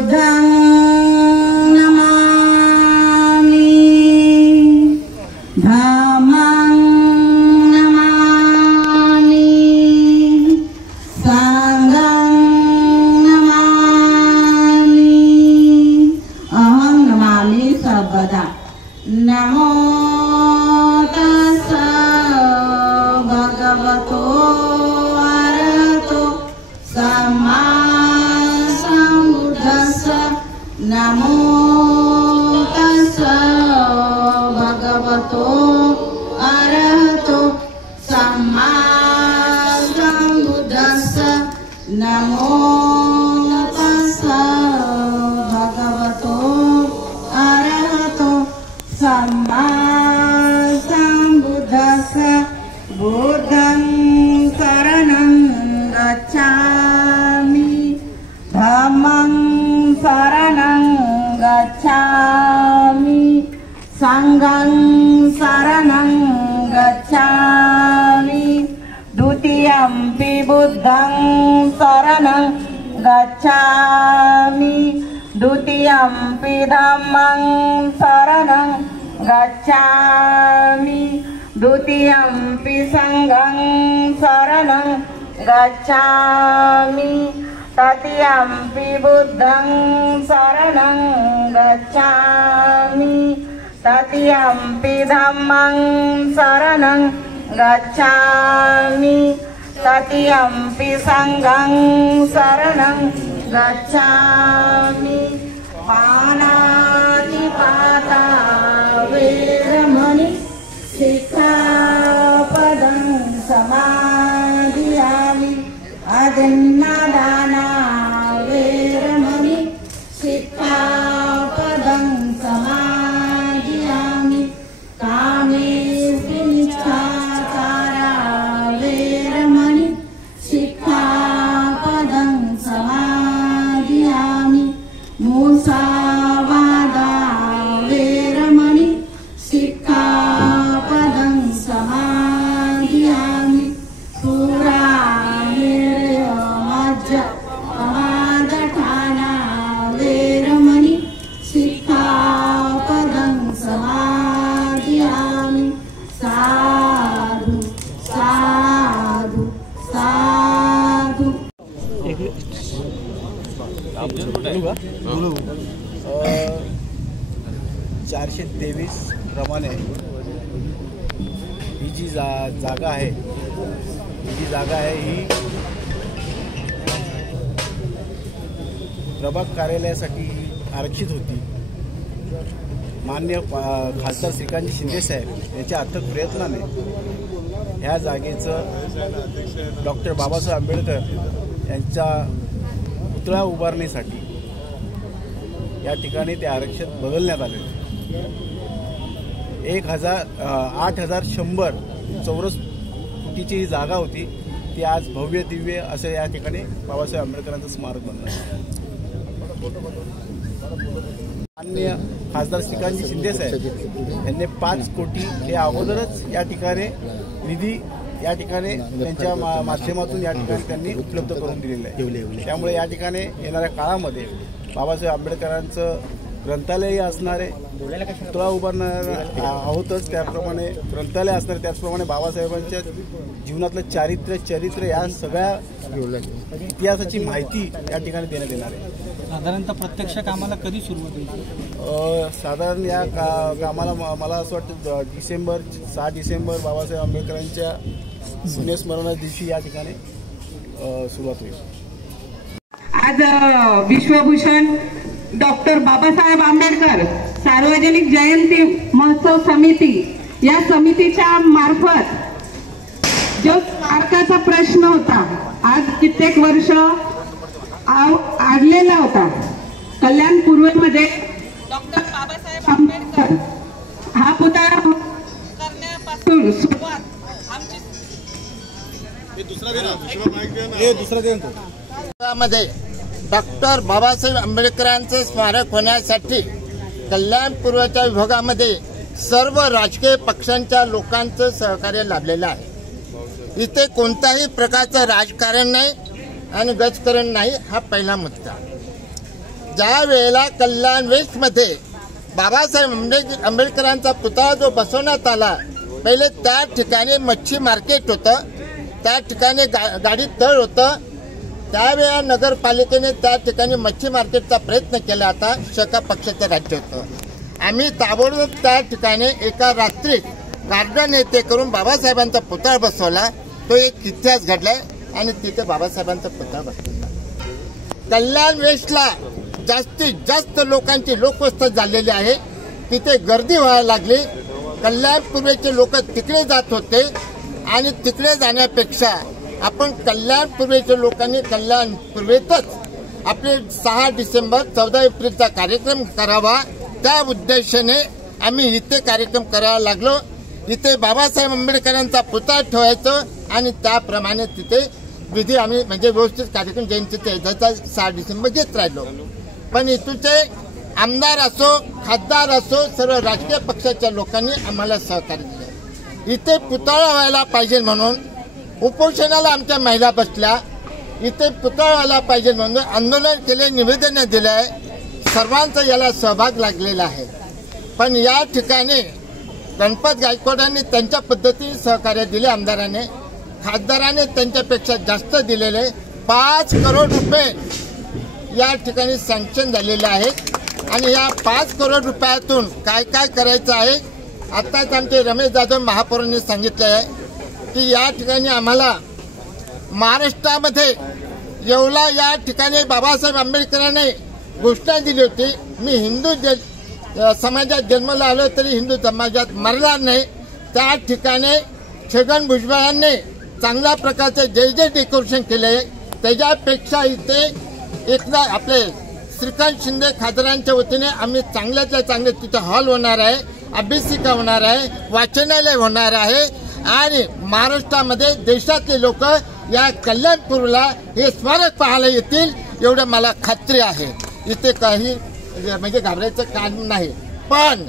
बुद्धं नमामि धम्मं नमामि संघं नमामि अहं नमामि सर्वदा। नमो तस्स भगवतो अरहतो सम्मा सम्बुद्धस्स। नमो तस्स भगवतो अरहतो सम्मा सम्बुद्धस्स। नमो तस्स भगवतो अरहतो सम्मा सम्बुद्धस्स। बुद्धं शरणं गच्छामि धम्मं शरणं गच्छामि संघं शरणं गच्छामि द्वितीयंपि बुद्धं शरणं गच्छामि द्वितीयंपि धम्मं शरणं गच्छामि द्वितीयंपि संघं शरणं गच्छामि तृतीयंपि बुद्धं शरणं गच्छामि तृतीयंपि धम्मं शरणं गच्छामि तृतीयंपि संघं शरणं गच्छामि। पाणातिपाता वेरमणि सिक्खापदं समादियामि अदिन्नादाना वेरमणि सिक्खापदं समादियामि कामेषु मिथ्याचारा वेरमणि सिक्खापदं समादियामि मुसावादा वेरमणि सिक्खापदं समादियामि समादठाना वेरमणि सिक्खापदं समादियामि। साधु साधु साधु। 423 प्रमाणे ही जी जागा आहे ही प्रभाग कार्यालयासाठी आरक्षित होती। मान्य खासदार श्रीकांतजी शिंदे साहेब यांच्या अथक प्रयत्नाने ह्या जागेचं डॉक्टर बाबासाहेब आंबेडकर यांच्या पुतळा उभारणीसाठी या ठिकाणी ते आरक्षण बदलण्यात आले। 8,100 चौरस फुटीची ही जागा होती ती आज भव्य दिव्य असं या ठिकाणी बाबासाहेब आंबेडकरांचं स्मारक बनलं। माननीय खासदार श्रीकांतजी शिंदे साहेब यांनी 5 कोटी हे अगोदरच या ठिकाणी निधी या ठिकाणी त्यांच्या माध्यमातून या ठिकाणी त्यांनी उपलब्ध करून दिलेलं आहे। त्यामुळे या ठिकाणी येणाऱ्या काळामध्ये बाबासाहेब आंबेडकरांचं ग्रंथालय असणार आहे, पुतळा उभारणार आहोतच, त्याप्रमाणे ग्रंथालय असणार, त्याचप्रमाणे बाबासाहेबांच्या जीवनातलं चरित्र या सगळ्या इतिहासाची माहिती या ठिकाणी देण्यात येणार आहे। साधारणतः प्रत्यक्ष कामाला कधी सुरुवात होईल? साधारण या कामाला मला असं वाटतं 6 डिसेंबर बाबासाहेब आंबेडकरांच्या पुण्यस्मरणा दिवशी या ठिकाणी सुरुवात होईल। आज विश्वभूषण डॉक्टर बाबासाहेब आंबेडकर सार्वजनिक जयंती महोत्सव समिती या समितीच्या मार्फत जो स्मारकाचा प्रश्न होता आज कित्येक वर्ष आडलेला होता, कल्याण पूर्वेमध्ये डॉक्टर बाबासाहेब आंबेडकर हा पुतळा करण्यापासून सुरुवात आमची मध्ये डॉक्टर बाबासाहेब आंबेडकरांचे स्मारक होण्यासाठी कल्याण पूर्वच्या विभागामध्ये सर्व राजकीय पक्षांच्या लोकांचं सहकार्य लाभलेलं आहे। इथे कोणताही प्रकारचं राजकारण नाही आणि गजकरण नाही, हा पहिला मुद्दा। ज्या वेळेला कल्याण वेस्टमध्ये बाबासाहेब आंबेडकरांचा पुतळा जो बसवण्यात आला, पहिले त्या ठिकाणी मच्छी मार्केट होतं, त्या ठिकाणी गाडी तळ होतं. त्यावेळेला नगरपालिकेने त्या ठिकाणी मच्छी मार्केटचा प्रयत्न केला होता. शका पक्षाचं राज्य होतं. आम्ही ताबडतोब त्या ठिकाणी एका रात्रीत गार्डन येथे करून बाबासाहेबांचा पुतळा बसवला. तो एक इतिहास घडलाय आणि तिथे बाबासाहेबांचा पुतळा बसवला. कल्याण वेस्टला जास्तीत जास्त लोकांची लोकवस्ती झालेली आहे. तिथे गर्दी व्हायला लागली. कल्याण पूर्वेचे लोक तिकडे जात होते आणि तिकडे जाण्यापेक्षा आपण कल्याण पूर्वेच्या लोकांनी कल्याण पूर्वेतच आपले 6 डिसेंबर 14 एप्रिलचा कार्यक्रम करावा, त्या उद्देशाने आम्ही इथे कार्यक्रम करायला लागलो. इथे बाबासाहेब आंबेडकरांचा पुतळा ठेवायचो आणि त्याप्रमाणे तिथे विधी आम्ही म्हणजे व्यवस्थित कार्यक्रम जयंतीचा याचा 6 डिसेंबर घेत राहिलो. पण इथूचे आमदार असो, खासदार असो, सर्व राजकीय पक्षाच्या लोकांनी आम्हाला सहकार्य दिले. इथे पुतळा व्हायला पाहिजे म्हणून उपोषणाला आमच्या महिला बसल्या. इथे पुतळा व्हायला पाहिजे म्हणून आंदोलन केले, निवेदन दिले आहे. सर्वांचा याला सहभाग लागलेला आहे. पण या ठिकाणी गणपत गायकवाडांनी त्यांच्या पद्धतीने सहकार्य दिले. आमदाराने, खासदाराने त्यांच्यापेक्षा जास्त दिलेले 5 करोड रुपये या ठिकाणी सँक्शन झालेले आहेत. आणि या 5 करोड रुपयातून काय काय करायचं आहे आताच आमचे रमेश जाधव महापौरांनी सांगितले आहे की या ठिकाणी आम्हाला महाराष्ट्रामध्ये येवला या ठिकाणी बाबासाहेब आंबेडकरांनी घोषणा दिली होती, मी हिंदू समाजात जन्माला आलो तरी हिंदू समाजात मरणार नाही. त्या ठिकाणी छगन भुजबळांनी चांगल्या प्रकारचे जे डेकोरेशन केले. त्याच्यापेक्षा इथे एकदा आपले श्रीकांत शिंदे खासदारांच्या वतीने आम्ही चांगल्यातल्या चांगले तिथे हॉल होणार आहे, अभ्यासिका होणार आहे, वाचनालय होणार आहे. आणि महाराष्ट्रामध्ये देशातले लोक या कल्याणपूरला हे स्मारक पाहायला येतील एवढं मला खात्री आहे. इथे काही म्हणजे घाबरायचं काम नाही. पण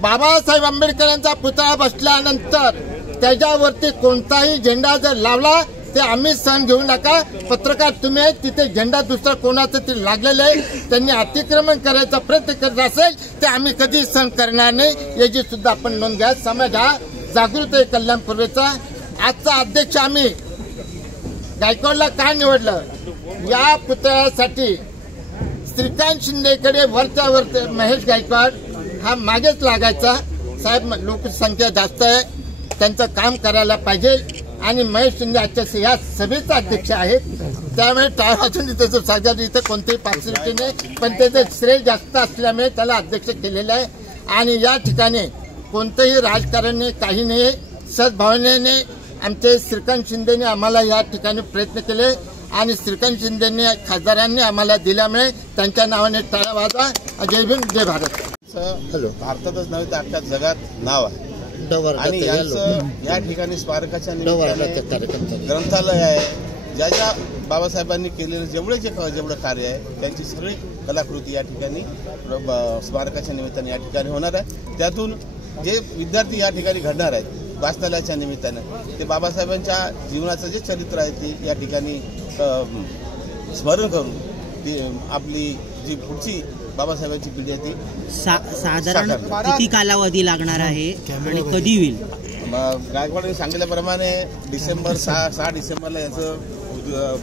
बाबासाहेब आंबेडकरांचा पुतळा बसल्यानंतर त्याच्यावरती कोणताही झेंडा जर लावला ते आम्ही सहन घेऊ नका. पत्रकार तुम्ही तिथे झेंडा दुसरा कोणाचं तरी लागलेलं आहे, त्यांनी अतिक्रमण करायचा प्रयत्न करत असेल ते आम्ही कधी सहन करणार नाही, याची सुद्धा आपण नोंद घ्या. समाज हा जागृत आहे कल्याण पूर्वेचा. आजचा अध्यक्ष आम्ही गायकवाडला का निवडलं, या पुतळ्यासाठी श्रीकांत शिंदेकडे वरच्या वर महेश गायकवाड हा मागेच लागायचा. साहेब लोकसंख्या जास्त आहे, त्यांचं काम करायला पाहिजे. आणि महेश शिंदे आजच्या या सभेचा अध्यक्ष आहेत, त्यामुळे टाळावाजून त्याचं साध्या इथं कोणतेही पार्सलिटी नाही, पण त्याचं श्रेय जास्त असल्यामुळे त्याला अध्यक्ष केलेलं आहे. आणि या ठिकाणी कोणतंही राजकारण नाही, काही नाही, सद्भावनेने आमचे श्रीकांत शिंदेने आम्हाला या ठिकाणी प्रयत्न केले आणि श्रीकांत शिंदेने खासदारांनी आम्हाला दिल्यामुळे त्यांच्या नावाने टाळा वाजवा. जय भीम, जय भारत. भारतातच नव्हे तर अख्ख्या जगात नाव आहे. आणि यांचं या ठिकाणी स्मारकाच्या निमित्ताने ग्रंथालय आहे. ज्या ज्या बाबासाहेबांनी केलेलं जेवढं कार्य आहे त्यांची सगळी कलाकृती या ठिकाणी स्मारकाच्या निमित्ताने या ठिकाणी होणार आहे. त्यातून जे विद्यार्थी या ठिकाणी घडणार आहेत वाचनालयाच्या निमित्तानं ते बाबासाहेबांच्या जीवनाचं जे चरित्र आहे ते या ठिकाणी स्मरण करून ती आपली जी पुढची बाबासाहेबांची पिढी आहे ती साधारण किती कालावधी लागणार आहे आणि कधी होईल? गायकवाडांनी सांगितल्याप्रमाणे 6 डिसेंबरला याचं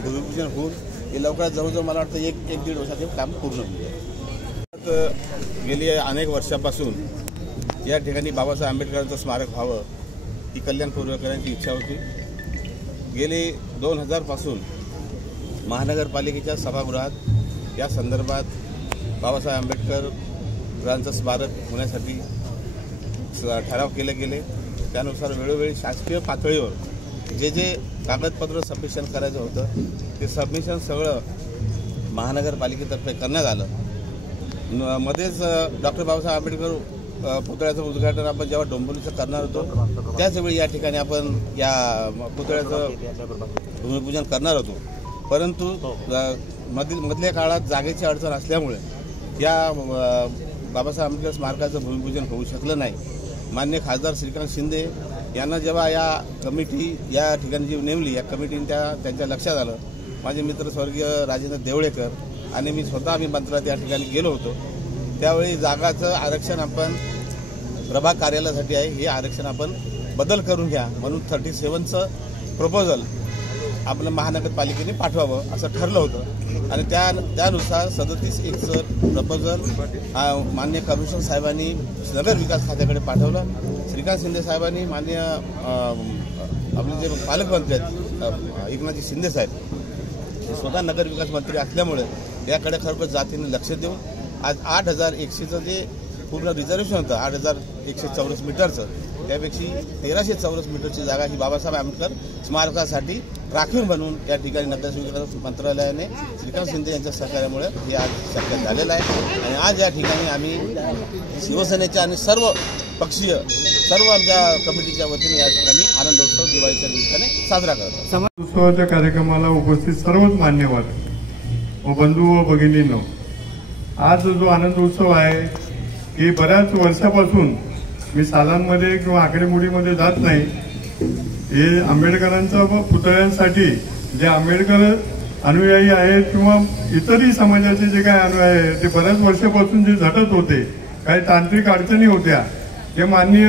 भूमिपूजन होऊन हे लवकरात जवळजवळ मला वाटतं 1-1.5 वर्षात हे काम पूर्ण होईल. गेली अनेक वर्षापासून या ठिकाणी बाबासाहेब आंबेडकरांचं स्मारक व्हावं ही कल्याण पूर्वेकरांची इच्छा होती. गेली 2000 पासून महानगरपालिकेच्या सभागृहात या संदर्भात बाबासाहेब आंबेडकरांचं स्मारक होण्यासाठी ठराव केले गेले. त्यानुसार वेळोवेळी शासकीय पातळीवर जे जे कागदपत्र सबमिशन करायचं होतं ते सबमिशन सगळं महानगरपालिकेतर्फे करण्यात आलं. मध्येच डॉक्टर बाबासाहेब आंबेडकर पुतळ्याचं उद्घाटन आपण जेव्हा डोंबिवलीचं करणार होतो त्याचवेळी या ठिकाणी आपण या पुतळ्याचं भूमिपूजन करणार होतो. परंतु मधल्या काळात जागेची अडचण असल्यामुळे या बाबासाहेब आंबेडकर स्मारकाचं भूमिपूजन होऊ शकलं नाही. माननीय खासदार श्रीकांत शिंदे यांना जेव्हा या कमिटी या ठिकाणी जी नेमली या कमिटीने त्यांच्या लक्षात आलं. माझे मित्र स्वर्गीय राजेंद्र देवळेकर आणि मी स्वतः आम्ही मंत्रालयात या ठिकाणी गेलो होतो. त्यावेळी जागाचं आरक्षण आपण प्रभाग कार्यालयासाठी आहे, हे आरक्षण आपण बदल करून घ्या म्हणून 37चं प्रपोजल आपलं महानगरपालिकेने पाठवावं असं ठरलं होतं. आणि त्यानुसार 37(1)चं प्रपोजल माननीय कमिशनर साहेबांनी नगर विकास खात्याकडे पाठवलं. श्रीकांत शिंदे साहेबांनी माननीय आपले जे पालकमंत्री आहेत एकनाथजी शिंदे साहेब, स्वतः नगर विकास मंत्री असल्यामुळे याकडे खरोखर जातीने लक्ष देऊन आज 8,100चं जे पूर्ण रिझर्वेशन होतं 8,100 चौरस मीटरचं, त्यापेक्षा 1,300 चौरस मीटरची जागा ही बाबासाहेब आंबेडकर स्मारकासाठी राखीव बनवून या ठिकाणी नगर विकास मंत्रालयाने श्रीकांत शिंदे यांच्या सहकार्यामुळे हे आज शक्य झालेलं आहे. आणि आज या ठिकाणी आम्ही शिवसेनेच्या आणि सर्व पक्षीय सर्व आमच्या कमिटीच्या वतीने या ठिकाणी आनंदोत्सव दिवाळीच्या निमित्ताने साजरा करतो. उत्सवाच्या कार्यक्रमाला उपस्थित सर्वच मान्यवर व बंधू व भगिनींनो, आज जो आनंद उत्सव आहे की बऱ्याच वर्षापासून मी सालांमध्ये किंवा आकडेमोडीमध्ये जात नाही. हे आंबेडकरांच्या पुतळ्यांसाठी जे आंबेडकर अनुयायी आहेत किंवा इतरही समाजाचे जे काही अनुयायी आहेत ते बऱ्याच वर्षापासून जे झटत होते, काही तांत्रिक अडचणी होत्या, ते माननीय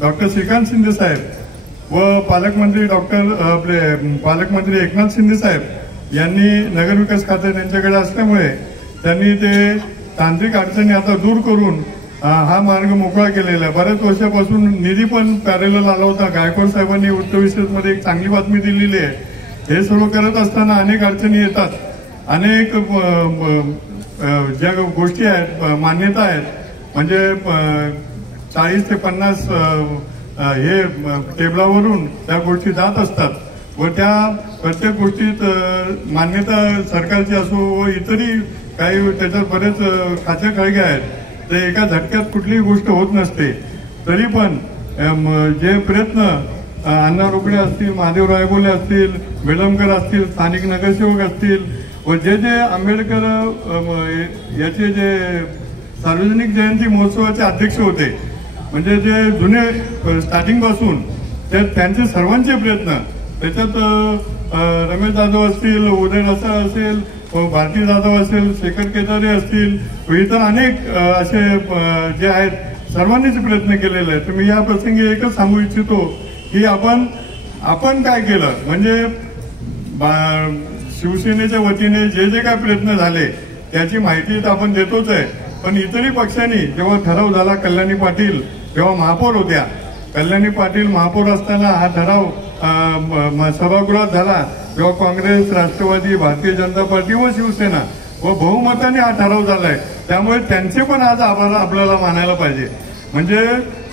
डॉक्टर श्रीकांत शिंदे साहेब व पालकमंत्री एकनाथ शिंदे साहेब यांनी नगरविकास खाते त्यांच्याकडे असल्यामुळे त्यांनी ते तांत्रिक अडचणी आता दूर करून हा मार्ग मोकळा केलेला आहे. बऱ्याच वर्षापासून निधी पण पॅरेलल आला होता. गायकवाड साहेबांनी वृत्तविशेषमध्ये एक चांगली बातमी दिलेली आहे. हे सर्व करत असताना अनेक अडचणी येतात, अनेक ज्या गोष्टी आहेत मान्यता आहेत, म्हणजे 40 ते 50 हे टेबलावरून त्या गोष्टी जात असतात व त्या प्रत्येक गोष्टीत मान्यता सरकारची असो व इतरही काही त्याच्यात बरेच खाचे खळगे आहेत. ते एका झटक्यात कुठलीही गोष्ट होत नसते. तरी पण जे प्रयत्न अण्णा रोकडे असतील, महादेव रायबोले असतील, बेलमकर असतील, स्थानिक नगरसेवक असतील व जे आंबेडकर याचे जे सार्वजनिक जयंती महोत्सवाचे अध्यक्ष होते, म्हणजे जे जुने स्टार्टिंग पासून त्यांचे सर्वांचे प्रयत्न, त्याच्यात रमेश जाधव असतील, उदय रसाळ असेल, भारती जाधव असेल, शेखर केदारे असतील, इतर अनेक असे जे आहेत सर्वांनीच प्रयत्न केलेले आहेत. तर मी या प्रसंगी एकच सांगू इच्छितो की आपण काय केलं, म्हणजे शिवसेनेच्या वतीने जे काय प्रयत्न झाले त्याची माहिती तर आपण देतोच आहे. पण इतरही पक्षांनी जेव्हा ठराव झाला, कल्याणी पाटील जेव्हा महापौर होत्या, कल्याणी पाटील महापौर असताना हा ठराव सभागृहात झाला, तेव्हा काँग्रेस, राष्ट्रवादी, भारतीय जनता पार्टी व शिवसेना व बहुमताने हा ठराव झालाय. त्यामुळे त्यांचे पण आज आभार आपल्याला मानायला पाहिजे. म्हणजे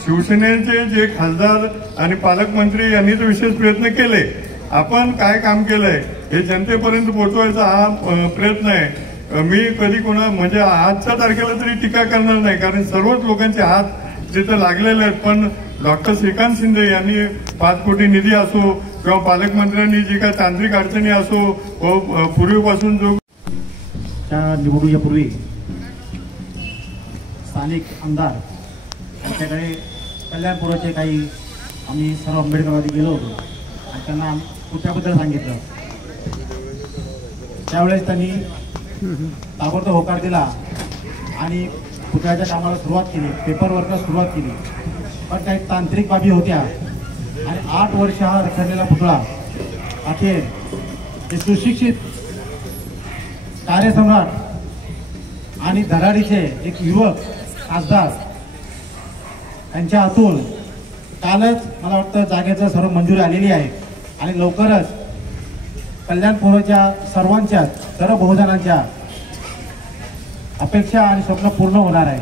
शिवसेनेचे जे खासदार आणि पालकमंत्री यांनी तर विशेष प्रयत्न केले, आपण काय काम केलंय हे जनतेपर्यंत पोहोचवायचा हा प्रयत्न आहे. मी कधी म्हणजे आजच्या तारखेला तरी टीका करणार नाही, कारण सर्वच लोकांचे हात तिथं लागलेले आहेत. पण डॉक्टर श्रीकांत शिंदे यांनी 5 कोटी निधी असो किंवा पालकमंत्र्यांनी जी काय तांत्रिक अडचणी असो व पूर्वीपासून जो निवडणुकीपूर्वी स्थानिक आमदार यांच्याकडे कल्याणपुराचे काही आम्ही सर्व आंबेडकरवादी गेलो होतो आणि त्यांना पुतळ्याबद्दल सांगितलं. त्यावेळेस त्यांनी ताबडतोब होकार दिला आणि पुतळ्याच्या कामाला सुरुवात केली, पेपरवर्कला सुरुवात केली. पण काही तांत्रिक बाबी होत्या आणि 8 वर्ष हा रखडलेला पुतळा अखेर ते सुशिक्षित कार्यसम्राट आणि धडाडीचे एक युवक खासदार यांच्या हातून कालच मला वाटतं जागेचं सर्व मंजुरी आलेली आहे आणि लवकरच कल्याणपुराच्या सर्वांच्या सर्व बहुजनांच्या अपेक्षा आणि स्वप्न पूर्ण होणार आहे.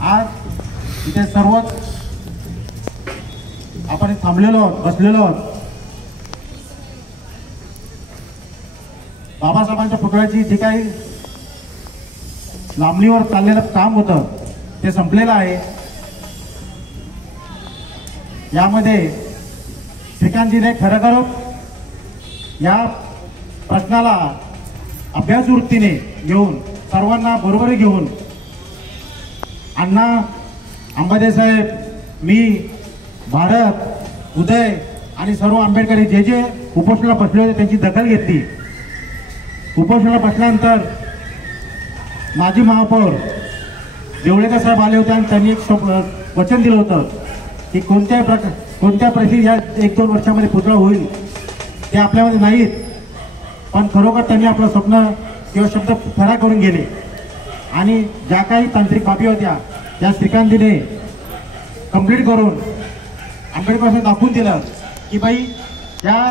आज इथे सर्वच आपण थांबलेलो आहोत, बसलेलो आहोत. बाबासाहेबांच्या पुतळ्याची जी काही लांबणीवर चाललेलं काम होतं ते संपलेलं आहे. यामध्ये श्रीकांतजीने खरं या प्रश्नाला अभ्यास वृत्तीने घेऊन सर्वांना बरोबर घेऊन अण्णा, अंबादास साहेब, मी, भारत, उदय आणि सर्व आंबेडकरी जे उपोषणाला बसले होते त्यांची दखल घेतली उपोषणाला बसल्यानंतर माजी महापौर देवळेकर साहेब आले होते आणि त्यांनी एक वचन दिलं होतं की कोणत्या परिस्थितीत या 1-2 वर्षामध्ये पुतळा होईल ते आपल्यामध्ये नाहीत, पण खरोखर त्यांनी आपलं स्वप्न किंवा शब्द खरा करून गेले आणि ज्या काही तांत्रिक बाबी होत्या त्या श्रीकांतीने कंप्लीट करून आंबेडकरांना दाखवून दिलं की बाई या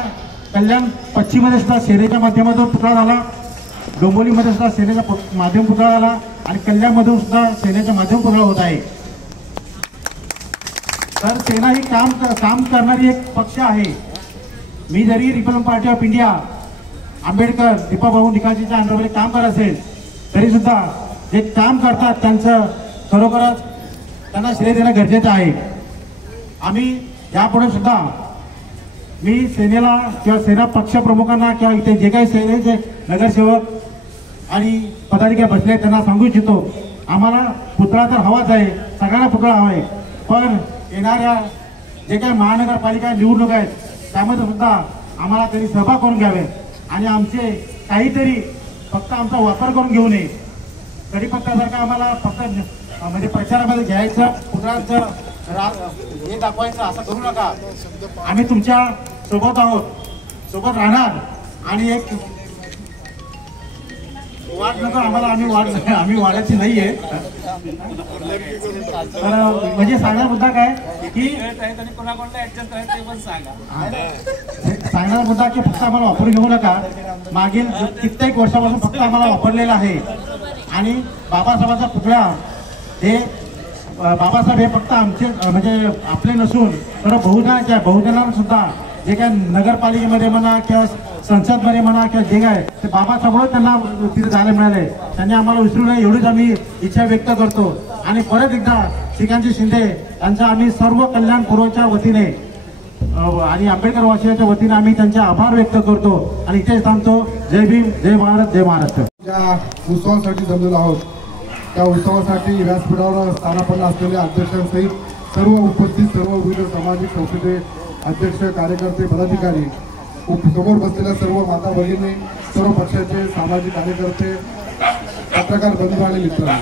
कल्याण पश्चिममध्ये सुद्धा सेनेच्या माध्यमातून पुतळा झाला, डोंबिवलीमध्ये सुद्धा सेनेचा माध्यम पुतळा झाला आणि कल्याणमधून सुद्धा सेनेच्या माध्यम पुतळा होत आहे. तर सेना ही काम करणारी एक पक्ष आहे. मी जरी Republican Party of India Ambedkar Deepabhau निकाजीच्या अंडरमध्ये काम करत असेल तरी सुद्धा जे काम करतात त्यांचं खरोखरच त्यांना श्रेय देणं गरजेचं आहे. आम्ही यापुढे सुद्धा मी सेनेला किंवा सेना पक्ष प्रमुखांना किंवा इथे जे काही सेनेचे नगरसेवक आणि पदाधिकारी बसले आहेत त्यांना सांगू इच्छितो, आम्हाला पुतळा तर हवाच आहे, सगळ्यांना पुतळा हवा आहे, पण येणाऱ्या जे काही महानगरपालिका निवडणूक आहेत त्यामध्ये सुद्धा आम्हाला तरी सहभाग करून घ्यावे आणि आमचे काहीतरी फक्त आमचा वापर करून घेऊ नये. कडीपत्त्यासारखं आम्हाला फक्त म्हणजे प्रचारामध्ये घ्यायचं, पुतळ्याचं हे दाखवायचं असं करू नका. आम्ही तुमच्या सोबत आहोत, सोबत राहणार आणि एक वाढ नका आम्हाला, आम्ही वाढायची नाहीये. तर म्हणजे सांगणार मुद्दा काय की सांगणार मुद्दा की फक्त आम्हाला वापरून घेऊ नका. मागील कित्येक वर्षापासून फक्त आम्हाला वापरलेला आहे आणि बाबासाहेबांचा पुतळा हे बाबासाहेब हे फक्त आमचे म्हणजे आपले नसून सर्व बहुजनांना सुद्धा जे काय नगरपालिकेमध्ये म्हणा किंवा संसदमध्ये म्हणा किंवा जे काय ते बाबासाहेब त्यांना तिथे जायला मिळाले, त्यांनी आम्हाला विसरू नये एवढीच आम्ही इच्छा व्यक्त करतो. आणि परत एकदा श्रीकांत शिंदे यांचा आम्ही सर्व कल्याण पूर्वच्या वतीने आणि आंबेडकर वासियांच्या वतीने आम्ही त्यांचे आभार व्यक्त करतो आणि इथेच थांबतो. जय भीम, जय भारत, जय महाराष्ट्र. ज्या उत्सवासाठी जमलेलो आहोत त्या उत्सवासाठी व्यासपीठावर स्थानापन्न असलेल्या अध्यक्षांसहित सर्व उपस्थित सर्व विविध सामाजिक संस्थेचे अध्यक्ष, कार्यकर्ते, पदाधिकारी, समोर बसलेल्या सर्व माता भगिनी, सर्व पक्षाचे सामाजिक कार्यकर्ते, पत्रकार बंधू आणि मित्र,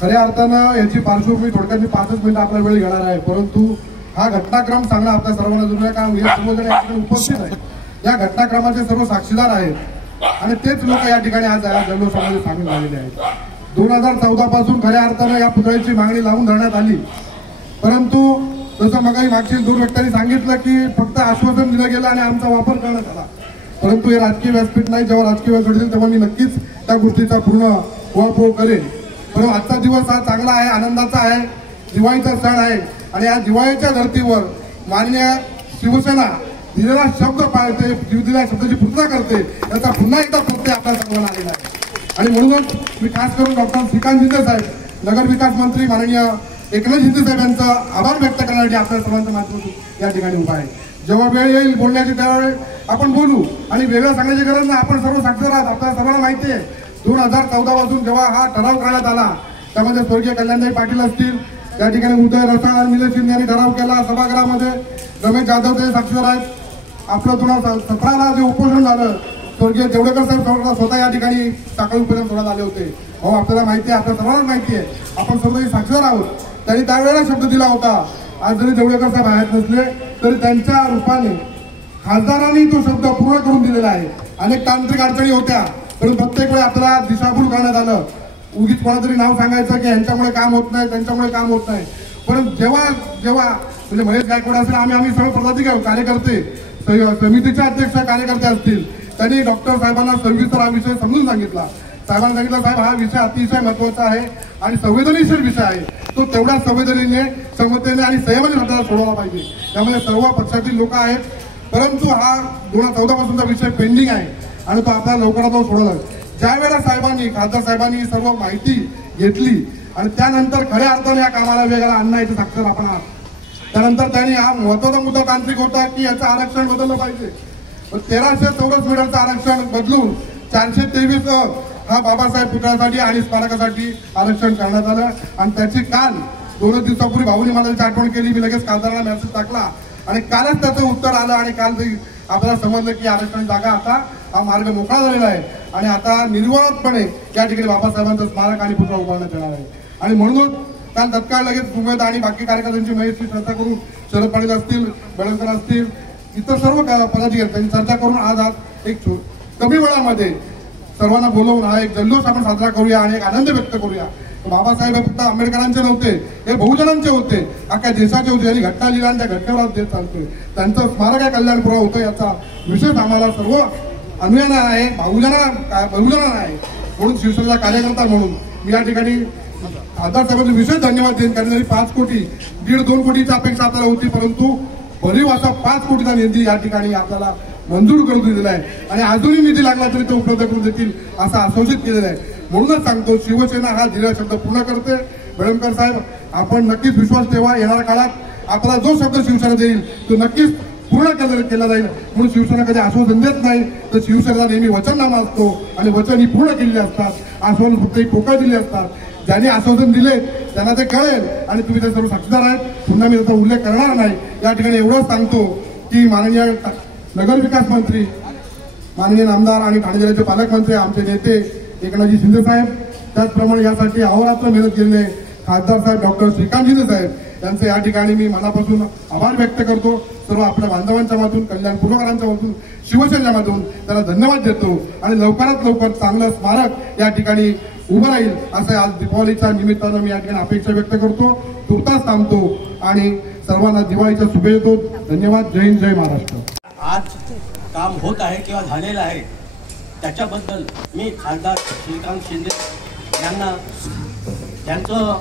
खऱ्या अर्थानं याची पार्श्वभूमी थोडक्यात 5 मिनिटं आपला वेळ घेणार आहे, परंतु हा घटनाक्रम सांगणं आपल्या सर्वांना जरूर आहे. कारण हे सर्वजण या ठिकाणी उपस्थित आहेत, या घटनाक्रमाचे सर्व साक्षीदार आहेत आणि तेच लोक या ठिकाणी आज जल्लोषामध्ये सामील झालेले आहेत. 2014 पासून खऱ्या अर्थानं या पुतळ्याची मागणी लावून धरण्यात आली, परंतु जसं मगाही मागील 2 व्यक्तींनी सांगितलं की फक्त आश्वासन दिलं गेलं आणि आमचा वापर करण्यात आला. परंतु हे राजकीय व्यासपीठ नाही, जेव्हा राजकीय व्यासपीठ येईल तेव्हा मी नक्कीच त्या गोष्टीचा पूर्ण उहापोह करेन. परंतु आजचा दिवस हा चांगला आहे, आनंदाचा आहे, दिवाळीचा सण आहे आणि या दिवाळीच्या धर्तीवर माननीय शिवसेना दिलेला शब्द पाळते, दिलेल्या शब्दाची पूर्तता करते, याचा पुन्हा एकदा प्रत्यय आपल्या सर्वांना आलेला आहे. आणि म्हणूनच मी खास करून डॉक्टर श्रीकांत शिंदे साहेब, नगरविकास मंत्री माननीय एकनाथ शिंदे साहेब यांचा आभार व्यक्त करण्यासाठी आपल्या सर्वांच्या माध्यमातून या ठिकाणी उभा आहे. जेव्हा वेळ येईल बोलण्याची त्यावेळी आपण बोलू आणि वेगळं सांगण्याची गरज नाही. आपण सर्व साक्षर आहात, आपल्याला सर्वांना माहिती आहे 2014 पासून जेव्हा हा ठराव करण्यात आला त्यामध्ये स्वर्गीय कल्याणभाई पाटील असतील, त्या ठिकाणी उदय रसाळ आणि निलेश शिंदे यांनी ठराव केला. सभागृहामध्ये रमेश जाधव ते साक्षर आहेत. आपलं 2017ला जे उपोषण झालं स्वर्गीय देवळेकर साहेब स्वतः या ठिकाणी सकाळी उपोषण सोडण्यात आले होते. हो आपल्याला माहिती आहे, आपल्या सर्वांना माहिती आहे, आपण सर्व साक्षर आहोत. त्यांनी त्यावेळेला शब्द दिला होता. आज जरी देवळेकर साहेब आहेत नसले तरी त्यांच्या रूपाने खासदारांनी तो शब्द पूर्ण करून दिलेला आहे. अनेक तांत्रिक अडचणी होत्या, पण प्रत्येक वेळी आपल्याला दिशाभूल करण्यात आलं. उगीच कोणातरी नाव सांगायचं की यांच्यामुळे काम होत नाही, त्यांच्यामुळे काम होत नाही. परंतु जेव्हा म्हणजे महेश गायकवाड असेल, आम्ही सर्व पदाधिकारी कार्यकर्ते, समितीचे अध्यक्ष कार्यकर्ते असतील, त्यांनी डॉक्टर साहेबांना सविस्तर हा विषय समजून सांगितला. साहेबांनी सांगितलं साहेब हा विषय अतिशय महत्वाचा आहे आणि संवेदनशील विषय आहे, तो तेवढ्या संवेदनेने, समतेने आणि संयमाने आपल्याला सोडवला पाहिजे. त्यामुळे सर्व पक्षातील लोक आहेत, परंतु हा 2014 पासूनचा विषय पेंडिंग आहे आणि तो आपल्याला लवकरात सोडवला. ज्या वेळेला साहेबांनी, खासदार साहेबांनी सर्व माहिती घेतली आणि त्यानंतर खऱ्या अर्थाने या कामाला वेगाला आणण्याचे साक्षर आपण आहात. त्यानंतर त्यांनी हा महत्वाचा मुद्दा तांत्रिक होता की याचं आरक्षण बदललं पाहिजे. 1300 चौरस मीटरचं आरक्षण बदलून 423 हा बाबासाहेब पुतळ्यासाठी आणि स्मारकासाठी आरक्षण करण्यात आलं. आणि त्याची काल 2 दिवसापूर्वी भाऊनी मला त्याची आठवण केली. मी लगेच खासदारांना मेसेज टाकला आणि कालच त्याचं उत्तर आलं आणि काल आपल्याला समजलं की आरक्षण जागा आता हा मार्ग मोकळा झालेला आहे आणि आता निर्विवादपणे या ठिकाणी बाबासाहेबांचं स्मारक आणि पुतळा उभारण्यात येणार आहे. आणि म्हणूनच काल तत्काळ लगेच उमेद आणि बाकी कार्यकर्त्यांची महेशची चर्चा करून शरद पाटील असतील, बेळकर असतील, इतर सर्व पदाधिकारी त्यांची चर्चा करून आज एक कमी वेळामध्ये सर्वांना बोलवून हा एक जल्लोष आपण साजरा करूया आणि एक आनंद व्यक्त करूया. बाबासाहेब हे फक्त आंबेडकरांचे नव्हते, हे बहुजनांचे होते, अख्ख्या देशाचे होते. आणि घटना लिहिला आणि त्या घटनेवर देश चालतोय. त्यांचं स्मारक आहे कल्याणपुरा होतं, याचा विशेष आम्हाला सर्व अनुयायांना आहे, बहुजनांना आहे. म्हणून शिवसेनेचा कार्यकर्ता म्हणून मी या ठिकाणी खासदार साहेबांचे विशेष धन्यवाद देईन. कारण 5 कोटी 1.5-2 कोटीची अपेक्षा आपल्याला होती, परंतु भरीव असा 5 कोटीचा निधी या ठिकाणी आपल्याला मंजूर करून दिलेला आहे. आणि अजूनही निधी लागला तरी ते उपलब्ध करून देतील असं आश्वासित केलेलं आहे. म्हणूनच सांगतो, शिवसेना हा दिलेला शब्द पूर्ण करते. बेळकर साहेब, आपण नक्कीच विश्वास ठेवा, येणाऱ्या काळात आपल्याला जो शब्द शिवसेना देईल तो नक्कीच पूर्ण केला जाईल. म्हणून शिवसेना कधी आश्वासन देत नाही, तर शिवसेनेचा नेहमी वचननामा असतो आणि वचन ही पूर्ण केलेली असतात. आश्वासन फक्त एक पोकळ दिली असतात. ज्यांनी आश्वासन दिले त्यांना ते कळेल आणि तुम्ही ते सर्व साक्षीदार आहेत. पुन्हा मी त्याचा उल्लेख करणार नाही. या ठिकाणी एवढंच सांगतो की माननीय नगरविकास मंत्री, माननीय आमदार आणि ठाणे जिल्ह्याचे पालकमंत्री, आमचे नेते एकनाथजी शिंदे साहेब, त्याचप्रमाणे यासाठी अहोरात्र मेहनत केलेले खासदार साहेब डॉक्टर श्रीकांत शिंदे साहेब यांचे या ठिकाणी मी मनापासून आभार व्यक्त करतो. सर्व आपल्या बांधवांच्या माध्यमातून, कल्याण पूर्वकरांच्या माध्यमातून, शिवसेनेच्या माध्यमातून त्याला धन्यवाद देतो. आणि लवकरात लवकर चांगलं स्मारक या ठिकाणी उभं राहील असं आज दीपावलीच्या निमित्तानं मी या ठिकाणी अपेक्षा व्यक्त करतो. तुर्तास थांबतो आणि सर्वांना दिवाळीच्या शुभेच्छा देतो. धन्यवाद. जय हिंद, जय महाराष्ट्र. आज काम होत आहे किंवा झालेलं आहे त्याच्याबद्दल मी खासदार श्रीकांत शिंदे यांना त्यांचं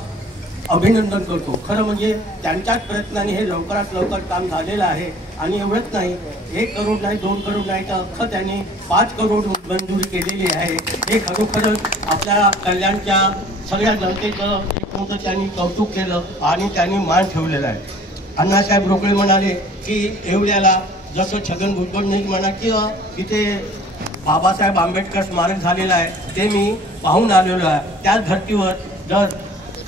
अभिनंदन करतो. खरं म्हणजे त्यांच्याच प्रयत्नाने हे लवकरात लवकर काम झालेलं आहे. आणि एवढंच नाही, 1 करोड नाही, 2 करोड नाही, तर अख्खं त्यांनी 5 करोड मंजुरी केलेली आहे. हे खरोखरच आपल्या कल्याणच्या सगळ्या जनतेचं एक मोठं त्यांनी कौतुक केलं आणि त्यांनी मान ठेवलेला आहे. अण्णासाहेब रोकडे म्हणाले की एवढ्याला, जसं छगन भुजबळ म्हणा किंवा इथे बाबासाहेब आंबेडकर स्मारक झालेलं आहे ते मी पाहून आलेलो आहे. त्याच धर्तीवर जर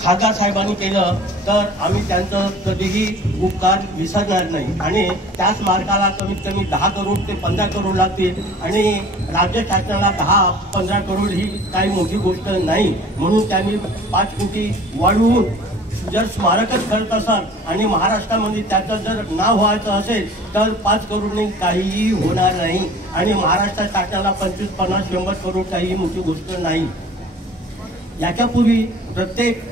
खासदार साहेबांनी केलं तर आम्ही त्यांचं कधीही उपकार विसरणार नाही. आणि त्या स्मारकाला कमीत कमी 10 करोड ते 15 करोड लागतील. आणि राज्य शासनाला 10-15 करोड ही काही मोठी गोष्ट नाही. म्हणून त्यांनी 5 कोटी वाढवून जर स्मारकच करत असाल आणि महाराष्ट्रामध्ये त्याचं जर नाव व्हायचं असेल तर 5 करोडने काहीही होणार नाही. आणि महाराष्ट्र शासनाला 25-50-100 करोड काही मोठी गोष्ट नाही. याच्यापूर्वी प्रत्येक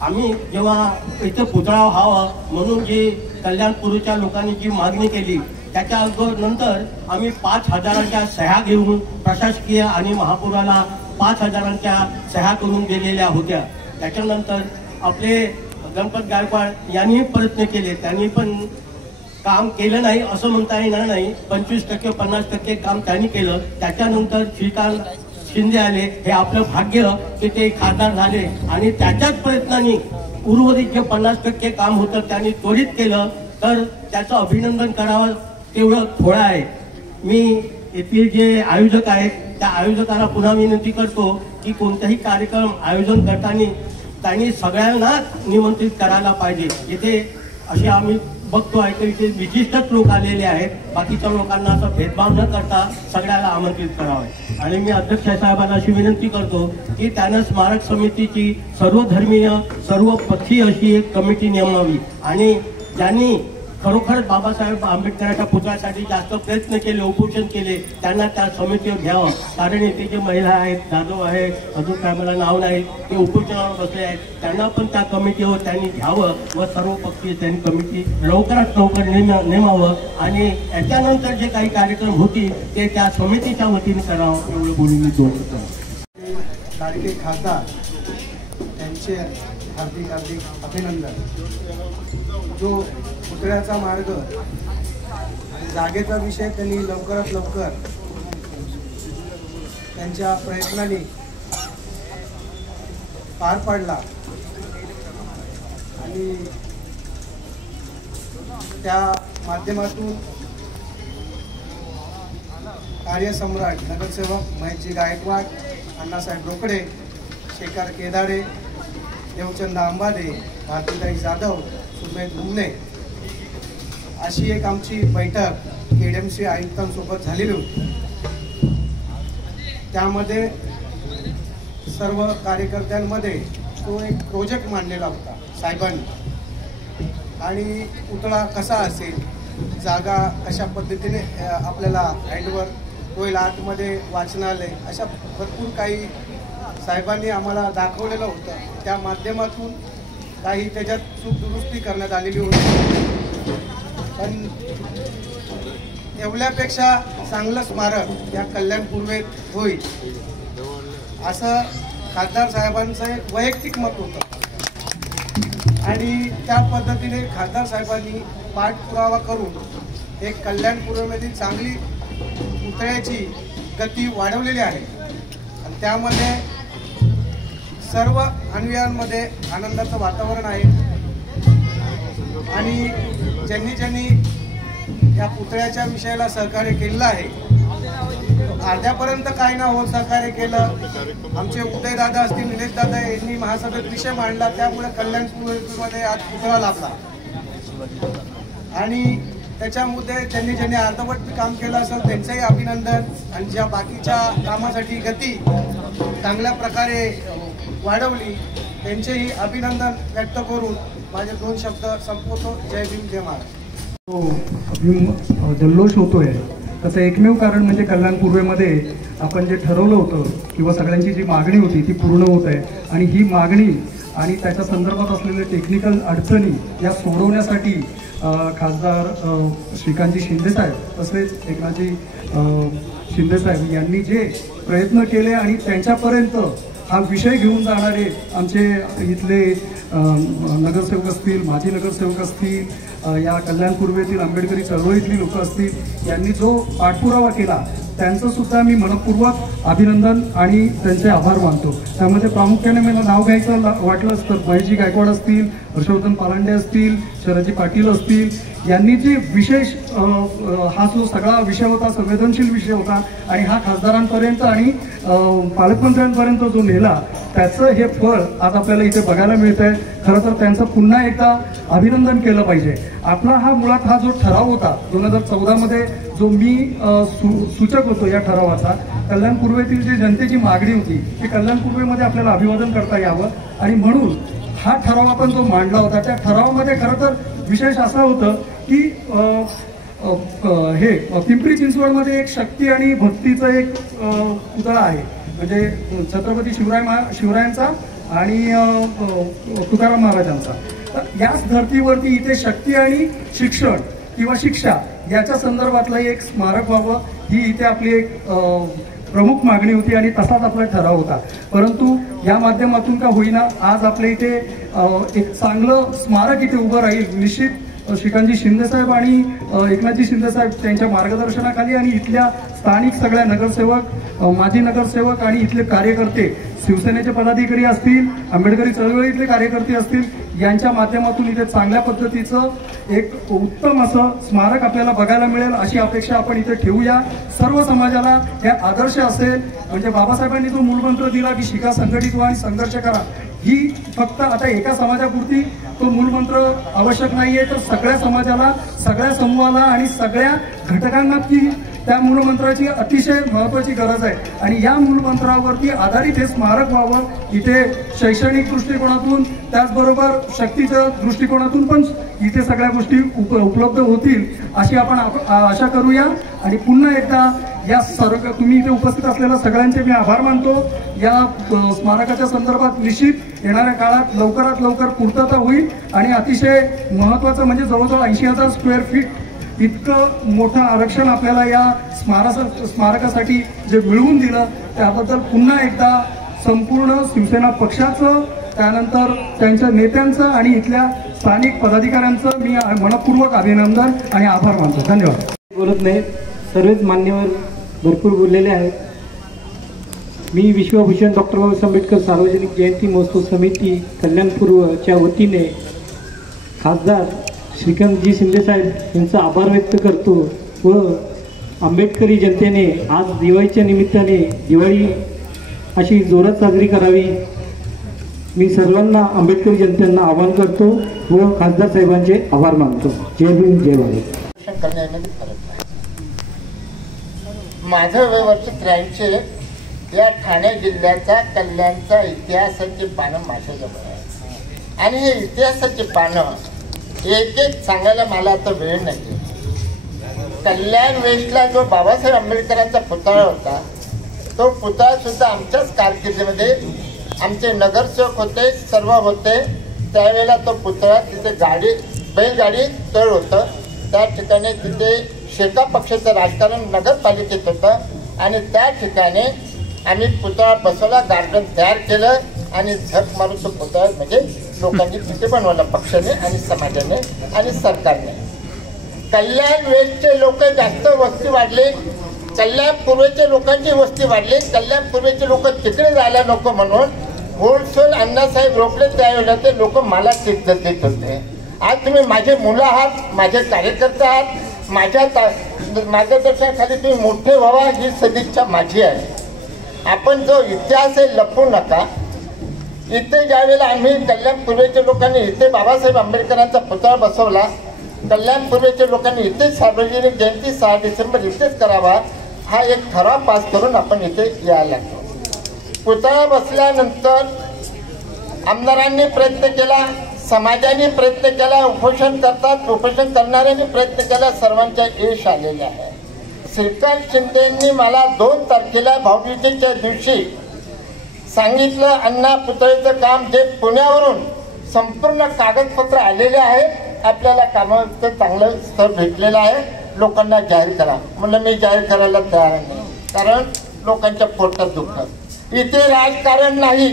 आम्ही जेव्हा इथं पुतळा व्हावा म्हणून जी कल्याणपूरच्या लोकांनी जी मागणी केली त्याच्या नंतर आम्ही 5,000च्या सह्या घेऊन प्रशासकीय आणि महापौराला 5,000च्या सह्या करून दिलेल्या होत्या. त्याच्यानंतर आपले गणपत गायकवाड यांनी प्रयत्न केले, त्यांनी पण काम केलं नाही असं म्हणता येणार नाही. 25%-50% काम त्यांनी केलं. त्याच्यानंतर श्रीकांत शिंदे आले. हे आपलं भाग्य की ते खासदार झाले आणि त्याच्याच प्रयत्नांनी उर्वरित जे 50% काम होतं त्यांनी त्वरित केलं. तर त्याचं अभिनंदन करावं तेवढं थोडं आहे. मी येथील जे आयोजक आहेत त्या आयोजकांना पुन्हा विनंती करतो की कोणताही कार्यक्रम आयोजन करताना त्यांनी सगळ्यांनाच निमंत्रित करायला पाहिजे. इथे असे आम्ही बघतो आहे की इथे विशिष्टच लोक आलेले आहेत. बाकीच्या लोकांना असं भेदभाव न करता सगळ्याला आमंत्रित करावे. आणि मी अध्यक्ष साहेबांना अशी विनंती करतो की त्यानं स्मारक समितीची सर्वधर्मीय सर्वपक्षीय अशी एक कमिटी नेमावी. आणि ज्यांनी खरोखरच बाबासाहेब आंबेडकरांच्या पुतळ्यासाठी जास्त प्रयत्न केले, उपोषण केले, त्यांना त्या समितीवर घ्यावं. कारण येथे जे महिला आहेत, जाधव आहे, अजून काय मला नाव नाही, ते उपोषणावर बसले आहेत, त्यांना पण त्या कमिटीवर त्यांनी घ्यावं व सर्व पक्षीय त्यांनी कमिटी लवकरात लवकर नेमावं. आणि याच्यानंतर जे काही कार्यक्रम होतील ते त्या समितीच्या वतीने करावं एवढं बोलून मी जोडतो. लाडके खासदार त्यांचे हार्दिक हार्दिक अभिनंदन. जो पुतळ्याचा मार्ग आणि जागेचा विषय त्यांनी लवकरात लवकर त्यांच्या प्रयत्नांनी पार पाडला आणि त्या माध्यमातून कार्यसम्राट नगरसेवक महेशजी गायकवाड, अण्णासाहेब रोकडे, शेखर केदारे, देवचंद आंबादे, भारतीताई जाधव, सुमेध घुमणे अशी एक आमची बैठक KDMC आयुक्तांसोबत झालेली होती. त्यामध्ये सर्व कार्यकर्त्यांमध्ये तो एक प्रोजेक्ट मांडलेला होता साहेबांनी, आणि पुतळा कसा असेल, जागा कशा पद्धतीने आपल्याला हँडवर होईल, आतमध्ये वाचनालय, अशा भरपूर काही साहेबांनी आम्हाला दाखवलेलं होतं. त्या माध्यमातून काही त्याच्यात चूक दुरुस्ती करण्यात आलेली होती, पण एवढ्यापेक्षा चांगलं स्मारक या कल्याण पूर्वेत होईल असं खासदार साहेबांचं एक वैयक्तिक मत होतं. आणि त्या पद्धतीने खासदार साहेबांनी पाठपुरावा करून एक कल्याण पूर्वेमधील चांगली पुतळ्याची गती वाढवलेली आहे. आणि त्यामध्ये सर्व अन्वयांमध्ये आनंदाचं वातावरण आहे. आणि ज्यांनी या पुतळ्याच्या विषयाला सहकार्य केलेलं आहे, अर्ध्यापर्यंत काय ना होत सहकार्य केलं. आमचे उदयदादा असतील, निलेशदादा यांनी महासभेत विषय मांडला, त्यामुळे कल्याणपूरमध्ये आज पुतळा लाभला. आणि त्याच्यामध्ये ज्यांनी अर्धवट काम केलं असेल त्यांचंही अभिनंदन. आणि ज्या बाकीच्या कामासाठी गती चांगल्या प्रकारे वाढवली त्यांचेही अभिनंदन व्यक्त करून माझे 2 शब्द संपवतो. जय भीम, जय महाराष्ट्र. जल्लोष होतोय त्याचं एकमेव कारण म्हणजे कल्याण पूर्वेमध्ये आपण जे ठरवलं होतं किंवा सगळ्यांची जी मागणी होती ती पूर्ण होत आहे. आणि ही मागणी आणि त्याच्या संदर्भात असलेले टेक्निकल अडचणी या सोडवण्यासाठी खासदार श्रीकांतजी शिंदेसाहेब तसेच एकनाथजी शिंदेसाहेब यांनी जे प्रयत्न केले आणि त्यांच्यापर्यंत हा विषय घेऊन जाणारे आमचे इथले नगरसेवक असतील, माजी नगरसेवक असतील, या कल्याण पूर्वेतील आंबेडकरी चळवळीतली लोक असतील, यांनी जो पाठपुरावा केला त्यांचं सुद्धा मी मनपूर्वक अभिनंदन आणि त्यांचे आभार मानतो. त्यामध्ये प्रामुख्याने मला नाव घ्यायचं वाटलंच तर महेशजी गायकवाड असतील, हर्षवर्धन पालांडे असतील, शरदजी पाटील असतील, यांनी जे विशेष हा जो सगळा विषय होता संवेदनशील विषय होता आणि हा खासदारांपर्यंत आणि पालकमंत्र्यांपर्यंत जो नेला त्याचं हे फळ आज आपल्याला इथे बघायला मिळतंय. खरं तर त्यांचं पुन्हा एकदा अभिनंदन केलं पाहिजे. आपला हा मुळात हा जो ठराव होता 2014 मध्ये जो मी सूचक होतो या ठरावाचा, कल्याण पूर्वेतील जी जनतेची मागणी होती की कल्याण पूर्वेमध्ये आपल्याला अभिवादन करता यावं आणि म्हणून हा ठराव आपण जो मांडला होता त्या ठरावामध्ये खरं तर विशेष असं होतं की हे पिंपरी चिंचवडमध्ये एक शक्ती आणि भक्तीचं एक पुतळा आहे, म्हणजे छत्रपती शिवरायांचा आणि तुकाराम महाराजांचा. तर याच धर्तीवरती इथे शक्ती आणि शिक्षण किंवा शिक्षा याच्या संदर्भातलं एक स्मारक व्हावं ही इथे आपली एक प्रमुख मागणी होती आणि तसाच आपला ठराव होता. परंतु या माध्यमातून का होईना आज आपल्या इथे एक चांगलं स्मारक इथे उभं राहील. निश्चित श्रीकांतजी शिंदेसाहेब आणि एकनाथजी शिंदेसाहेब त्यांच्या मार्गदर्शनाखाली आणि इथल्या स्थानिक सगळ्या नगरसेवक, माजी नगरसेवक आणि इथले कार्यकर्ते, शिवसेनेचे पदाधिकारी असतील, आंबेडकरी चळवळीतले कार्यकर्ते असतील, यांच्या माध्यमातून इथे चांगल्या पद्धतीचं एक उत्तम असं स्मारक आपल्याला बघायला मिळेल अशी अपेक्षा आपण इथे ठेवूया. सर्व समाजाला हे आदर्श असेल. म्हणजे बाबासाहेबांनी जो मूलमंत्र दिला की शिका, संघटित व्हा आणि संघर्ष करा, ही फक्त आता एका समाजापुरती तो मूलमंत्र आवश्यक नाहीये, तर सगळ्या समाजाला, सगळ्या समूहाला आणि सगळ्या घटकांना ती त्या मूलमंत्राची अतिशय महत्त्वाची गरज आहे. आणि या मूलमंत्रावरती आधारित हे स्मारक व्हावं. इथे शैक्षणिक दृष्टिकोनातून त्याचबरोबर शक्तीच्या दृष्टिकोनातून पण इथे सगळ्या गोष्टी उपलब्ध होतील अशी आपण आशा करूया. आणि पुन्हा एकदा या सर्व तुम्ही इथे उपस्थित असलेल्या सगळ्यांचे मी आभार मानतो. या स्मारकाच्या संदर्भात निश्चित येणाऱ्या काळात लवकरात लवकर पूर्तता होईल. आणि अतिशय महत्त्वाचं म्हणजे जवळजवळ 80,000 स्क्वेअर फीट इतकं मोठं आरक्षण आपल्याला या स्मारकासाठी जे मिळवून दिलं त्याबद्दल पुन्हा एकदा संपूर्ण शिवसेना पक्षाचं, त्यानंतर त्यांच्या नेत्यांचं आणि इथल्या स्थानिक पदाधिकाऱ्यांचं मी मनपूर्वक अभिनंदन आणि आभार मानतो. धन्यवाद. बोलत नाही, सर्वच मान्यवर भरपूर बोललेले आहेत. मी विश्वभूषण डॉक्टर बाबासाहेब आंबेडकर सार्वजनिक जयंती महोत्सव समिती कल्याण पूर्वच्या वतीने खासदार श्रीकांतजी शिंदेसाहेब यांचा आभार व्यक्त करतो व आंबेडकरी जनतेने आज दिवाळीच्या निमित्ताने दिवाळी अशी जोरात साजरी करावी मी सर्वांना आंबेडकरी जनतेला आवाहन करतो व खासदार साहेबांचे आभार मानतो. जय भीम, जय भारत. माझं वय वर्ष 83 या ठाणे जिल्ह्याचा कल्याणचा इतिहासाची पानं माझ्याजवळ आहे आणि हे इतिहासाची पानं एक एक सांगायला मला आता वेळ नाही. कल्याण वेस्टला जो बाबासाहेब आंबेडकरांचा पुतळा होता तो पुतळा सुद्धा आमच्याच कारकिर्दीमध्ये आमचे नगरसेवक होते, सर्व होते. त्यावेळेला तो पुतळा तिथे बैलगाडी तळ होतं. त्या ठिकाणी तिथे शेका पक्षाचं राजकारण नगरपालिकेत होतं आणि त्या ठिकाणी आम्ही पुतळा बसवला, गार्डन तयार केलं आणि झक मारून तो पुतळा म्हणजे लोकांनी तिथे बनवला, पक्षाने आणि समाजाने आणि सरकारने. कल्याण वेस्टचे लोक जास्त वस्ती वाढले, कल्याण पूर्वेच्या लोकांची वस्ती वाढली. कल्याण पूर्वेचे लोक तिकडे जायला नको म्हणून होलसेल अण्णासाहेब रोखले. त्यावेळेला ते लोक मला इज्जत देत होते. आज तुम्ही माझे मुलं आहात, माझे कार्यकर्ते आहात, माझ्या मार्गदर्शनाखाली तुम्ही मोठे व्हावा ही सदिच्छा माझी आहे. आपण जो इतिहास आहे लपवू नका. इथे ज्यावेळेला आम्ही कल्याण पूर्वेच्या लोकांनी इथे बाबासाहेब आंबेडकरांचा पुतळा बसवला, कल्याण पूर्वेच्या लोकांनी इथे सार्वजनिक जयंती 6 डिसेंबर इथेच करावा हा एक ठराव पास करून आपण इथे यायला लागलो. पुतळा बसल्यानंतर आमदारांनी प्रयत्न केला, समाजाने प्रयत्न केला, उपोषण करणाऱ्यांनी प्रयत्न केला, सर्वांच्या यश आलेले आहे. श्रीकांत शिंदेंनी मला 2 तारखेला भाऊबीजेच्या दिवशी सांगितलं, अण्णा पुतळेचं काम जे पुण्यावरून संपूर्ण कागदपत्र आलेले आहे, आपल्याला कामाचं चांगलं स्थळ भेटलेलं आहे, लोकांना जाहीर करा. म्हणलं मी जाहीर करायला तयार नाही, कारण लोकांच्या पोटात दुखतं. इथे राजकारण नाही.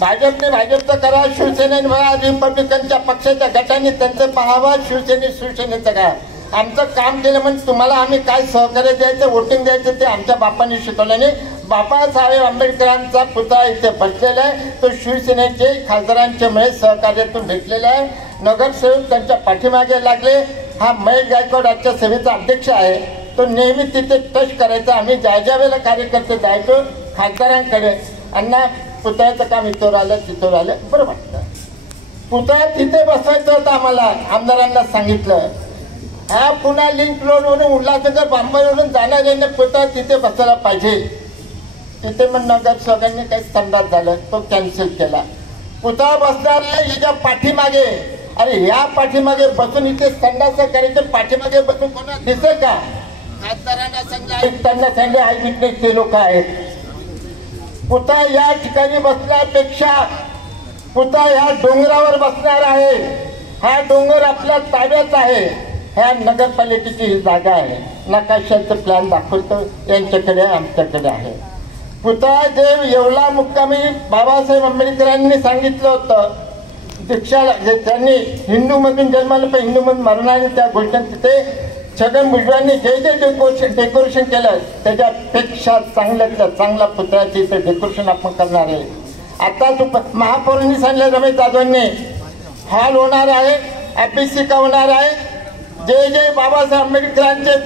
भाजपने भाजपचं करा, शिवसेनेने बघा, रिपब्लिकनच्या पक्षाच्या गटाने त्यांचं पाहावा, शिवसेनेचं करा. आमचं काम केलं म्हणजे तुम्हाला आम्ही काय सहकार्य द्यायचं, वोटिंग द्यायचं ते आमच्या बापांनी शिकवलं नाही. बाबासाहेब आंबेडकरांचा पुतळा इथे बसलेला आहे, तो शिवसेनेचे खासदारांच्या मुळे सहकार्यातून भेटलेला आहे. नगरसेवक त्यांच्या पाठीमागे लागले. हा महेश गायकवाड आजच्या सभेचा अध्यक्ष आहे, तो नेहमी तिथे टच करायचा. आम्ही ज्या वेळेला कार्यकर्ते जायचो खासदारांकडे, अण्णा पुतळ्याचं काम इथं आलं तिथं आलं, बरं वाटतं. पुतळा तिथे बसवायचं होतं आम्हाला, आमदारांना सांगितलं. हा पुन्हा लिंक रोडवरून उल्हासनगर बांबईवरून जाणाऱ्यांनी पुतळा तिथे बसायला पाहिजे. तिथे मग नगरसेवकांनी काही संडास झालं, तो कॅन्सल केला. पुतळा बसणार आहे याच्या पाठीमागे, अरे या पाठीमागे बसून इथे संडास करायचे, पाठीमागे बसून कोणा दिसत का? खासदारांना सांगले, आयुक्तांना सांगले, आयुक्त ते लोक आहेत. पुतळा या ठिकाणी बसण्यापेक्षा पुतळा ह्या डोंगरावर बसणार आहे. हा डोंगर आपल्या ताब्यात आहे. ह्या नगरपालिकेची ही जागा आहे. नकाशाचं प्लॅन दाखवतो, यांच्याकडे आमच्याकडे आहे. पुतळा जे येवला मुक्कामी बाबासाहेब आंबेडकरांनी सांगितलं होतं, दीक्षाला त्यांनी हिंदूमधून जन्माला पण हिंदूमधून मरणारे त्या गोष्टी तिथे छगन भुजबळांनी जे डेकोरेशन केलं त्याच्यापेक्षा चांगला पुतळ्याचे इथे डेकोरेशन आपण करणार आहे. आता महापौरांनी सांगितलं, रमेश जाधवांनी, हॉल होणार आहे, अभिषेक होणार आहे. जे बाबासाहेब आंबेडकरांचे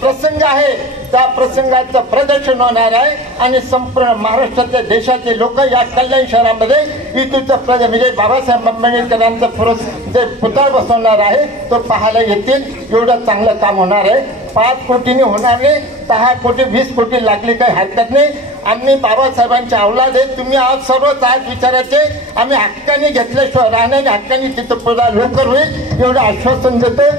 प्रसंग आहे त्या प्रसंगाचं प्रदर्शन होणार आहे आणि संपूर्ण महाराष्ट्रातल्या देशाचे लोक या कल्याण शहरामध्ये इथूचं म्हणजे बाबासाहेब आंबेडकरांचं जे पुतळा बसवणार आहे तो पाहायला येतील. एवढं चांगलं काम होणार आहे. 5 कोटींनी होणार नाही, 10 कोटी 20 कोटी लागली काही हरकत नाही. आम्ही बाबासाहेबांच्या अवलाद आहे. तुम्ही आज सर्वच आज विचारायचे, आम्ही हक्काने घेतल्याशिवाय राहणार, हक्काने तिथं पुढे लवकर होईल एवढं आश्वासन देतो.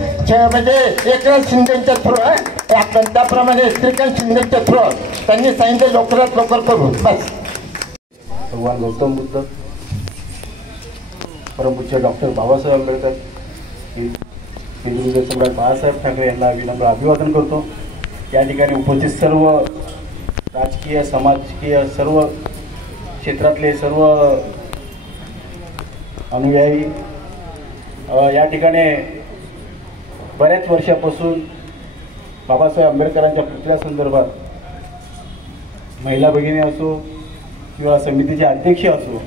म्हणजे एकनाथ शिंदेच्या थ्रू आहे आपण, त्याप्रमाणे श्रीकांत शिंदेच्या थ्रू त्यांनी सांगितलं लवकरात लवकर करू. बस. भगवान गौतम बुद्ध, परमपूज्य डॉक्टर बाबासाहेब आंबेडकर, हिंदू सम्राट बाळासाहेब ठाकरे यांना विनम्र अभिवादन करतो. या ठिकाणी उपस्थित सर्व राजकीय समाजकीय सर्व क्षेत्रातले सर्व अनुयायी, या ठिकाणी बऱ्याच वर्षापासून बाबासाहेब आंबेडकरांच्या पुतळ्यासंदर्भात महिला भगिनी असो किंवा समितीचे अध्यक्ष असो,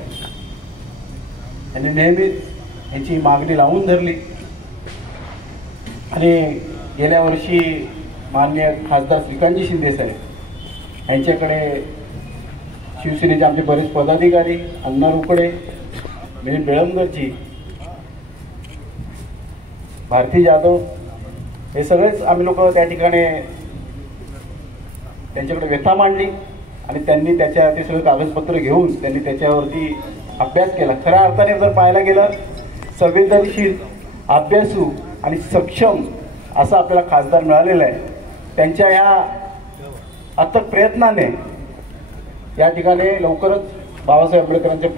यांनी नेहमीच यांची मागणी लावून धरली आणि गेल्या वर्षी माननीय खासदार श्रीकांतजी शिंदे साहेब यांच्याकडे शिवसेनेचे आमचे बरेच पदाधिकारी, अण्णा रोकडे, मिलिंद बेळंबरजी, भारती जाधव, हे सगळेच आम्ही लोक त्या ठिकाणी त्यांच्याकडे व्यथा मांडली आणि त्यांनी त्याच्या ते सगळं कागदपत्र घेऊन त्यांनी त्याच्यावरती अभ्यास केला. खऱ्या अर्थाने जर पाहायला गेलं संवेदनशील, अभ्यासू आणि सक्षम असा आपल्याला खासदार मिळालेला आहे. त्यांच्या ह्या अथक प्रयत्नाने या ठिकाणी लवकरच बाबासाहेब आंबेडकरांच्या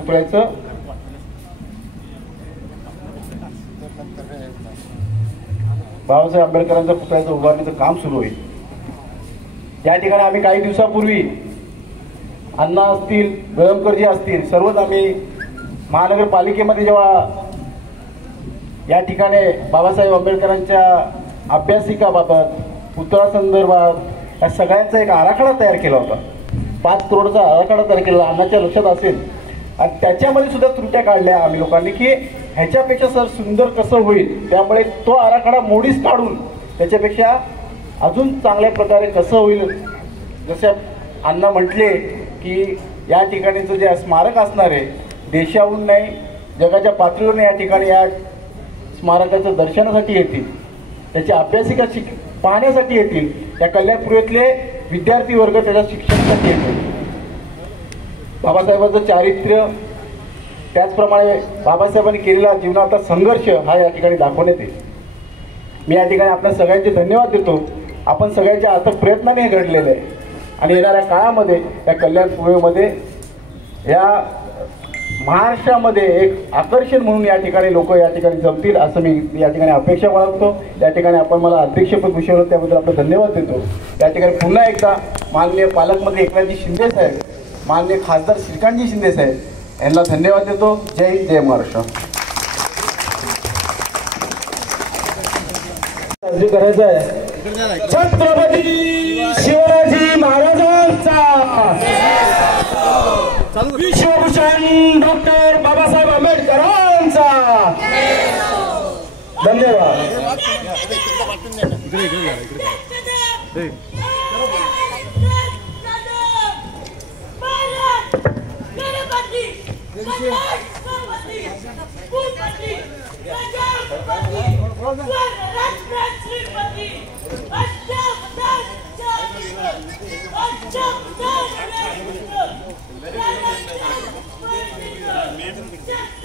पुतळ्याचं उभारण्याचं काम सुरू होईल. या ठिकाणी आम्ही काही दिवसापूर्वी अण्णा असतील, बेळमकरजी असतील, सर्वच आम्ही महानगरपालिकेमध्ये जेव्हा या ठिकाणी बाबासाहेब आंबेडकरांच्या अभ्यासिकाबाबत, पुतळा संदर्भात या सगळ्यांचा एक आराखडा तयार केला होता. 5 करोडचा आराखडा तयार केला, अण्णाच्या लक्षात असेल. आणि त्याच्यामध्ये सुद्धा त्रुट्या काढल्या आम्ही लोकांनी की ह्याच्यापेक्षा सर सुंदर कसं होईल. त्यामुळे तो आराखडा मोडीच काढून त्याच्यापेक्षा अजून चांगल्या प्रकारे कसं होईल. जसे अण्णा म्हटले की या ठिकाणीचं जे स्मारक असणार आहे देशाहून नाही जगाच्या पातळीवर या ठिकाणी या स्मारकाचं दर्शनासाठी येतील, त्याच्या अभ्यासिका पाहण्यासाठी येतील, त्या कल्याणपूर्वेतले विद्यार्थी वर्ग त्याच्या शिक्षणासाठी येतील. बाबासाहेबांचं चारित्र्य, त्याचप्रमाणे बाबासाहेबांनी केलेला जीवनाचा संघर्ष हा या ठिकाणी दाखवण्यात येईल. मी या ठिकाणी आपल्या सगळ्यांचे धन्यवाद देतो. आपण सगळ्यांच्या अथक प्रयत्नाने हे घडलेलं आहे आणि येणाऱ्या काळामध्ये या कल्याणपूर्वेमध्ये या महाराष्ट्रामध्ये एक आकर्षण म्हणून या ठिकाणी लोक या ठिकाणी जमतील असं मी या ठिकाणी अपेक्षा बाळगतो. या ठिकाणी आपण मला अध्यक्षपद भूषवलं त्याबद्दल आपला धन्यवाद देतो. या ठिकाणी पुन्हा एकदा माननीय पालकमंत्री एकनाथजी शिंदे साहेब, माननीय खासदार श्रीकांतजी शिंदे साहेब यांना धन्यवाद देतो. जय हिंद, जय महाराष्ट्र. साजरी करायचा आहे छत्रपती शिवाजी महाराजांचा विश्वभूषण डॉक्टर बाबासाहेब आंबेडकरांचा. धन्यवाद.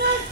Just